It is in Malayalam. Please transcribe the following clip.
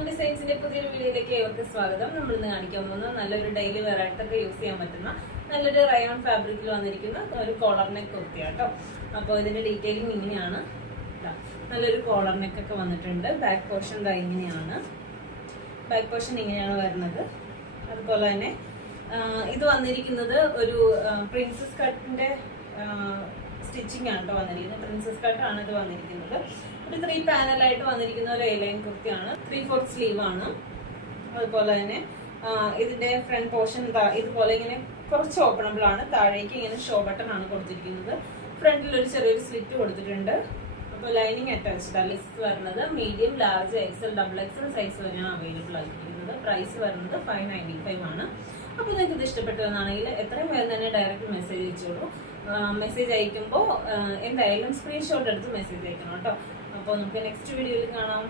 സലാം ഡിസൈൻസിന്റെ പുതിയൊരു വീഡിയോയിലേക്ക് ഏവർക്കും സ്വാഗതം. നമ്മൾ ഇന്ന് കാണിക്കാൻ പോകുന്നത് നല്ലൊരു ഡെയിലി വെയർ ആയിട്ടൊക്കെ യൂസ് ചെയ്യാൻ പറ്റുന്ന നല്ലൊരു റയോൺ ഫാബ്രിക്കിൽ വന്നിരിക്കുന്ന ഒരു കോളർ നെക്ക് കുർത്തിയാട്ടോ. അപ്പോൾ ഇതിന്റെ ഡീറ്റെയിലിംഗ് ഇങ്ങനെയാണ്. നല്ലൊരു കോളർ നെക്ക് ഒക്കെ വന്നിട്ടുണ്ട്. ബാക്ക് പോർഷൻ ഇങ്ങനെയാണ്. ബാക്ക് പോർഷൻ ഇങ്ങനെയാണ് വരുന്നത്. അതുപോലെ തന്നെ ഇത് വന്നിരിക്കുന്നത് ഒരു പ്രിൻസസ് കട്ടിന്റെ സ്റ്റിച്ചിങ് ആണ് കേട്ടോ വന്നിരിക്കുന്നത്. പ്രിൻസസ് കട്ട് ആണ് ഇത് വന്നിരിക്കുന്നത്. ഒരു 3 പാനലായിട്ട് വന്നിരിക്കുന്ന ഒരു എലൈൻ കുർത്തിയാണ്. 3/4 സ്ലീവ് ആണ്. അതുപോലെ തന്നെ ഇതിന്റെ ഫ്രണ്ട് പോർഷൻ ഇതുപോലെ ഇങ്ങനെ കുറച്ച് ഓപ്പണബിൾ ആണ്. താഴേക്ക് ഇങ്ങനെ ഷോ ബട്ടൺ ആണ് കൊടുത്തിരിക്കുന്നത്. ഫ്രണ്ടിൽ ഒരു ചെറിയൊരു സ്ലിറ്റ് കൊടുത്തിട്ടുണ്ട്. അപ്പോൾ ലൈനിങ് അറ്റാച്ച്ഡ് ആണ്. ലിസ്റ്റ് വരുന്നത് medium, large, XL, XXL size വരെയാണ് അവൈലബിൾ ആയിരിക്കുന്നത്. പ്രൈസ് വരുന്നത് 595 ആണ്. അപ്പോൾ നിങ്ങൾക്ക് ഇത് ഇഷ്ടപ്പെട്ടു എന്നാണെങ്കിൽ എത്രയും വേഗം തന്നെ ഡയറക്റ്റ് മെസ്സേജ് അയച്ചോളൂ. മെസ്സേജ് അയക്കുമ്പോൾ എന്തായാലും സ്ക്രീൻഷോട്ട് എടുത്ത് മെസ്സേജ് അയക്കണം കേട്ടോ. അപ്പോൾ നമുക്ക് നെക്സ്റ്റ് വീഡിയോയിൽ കാണാം.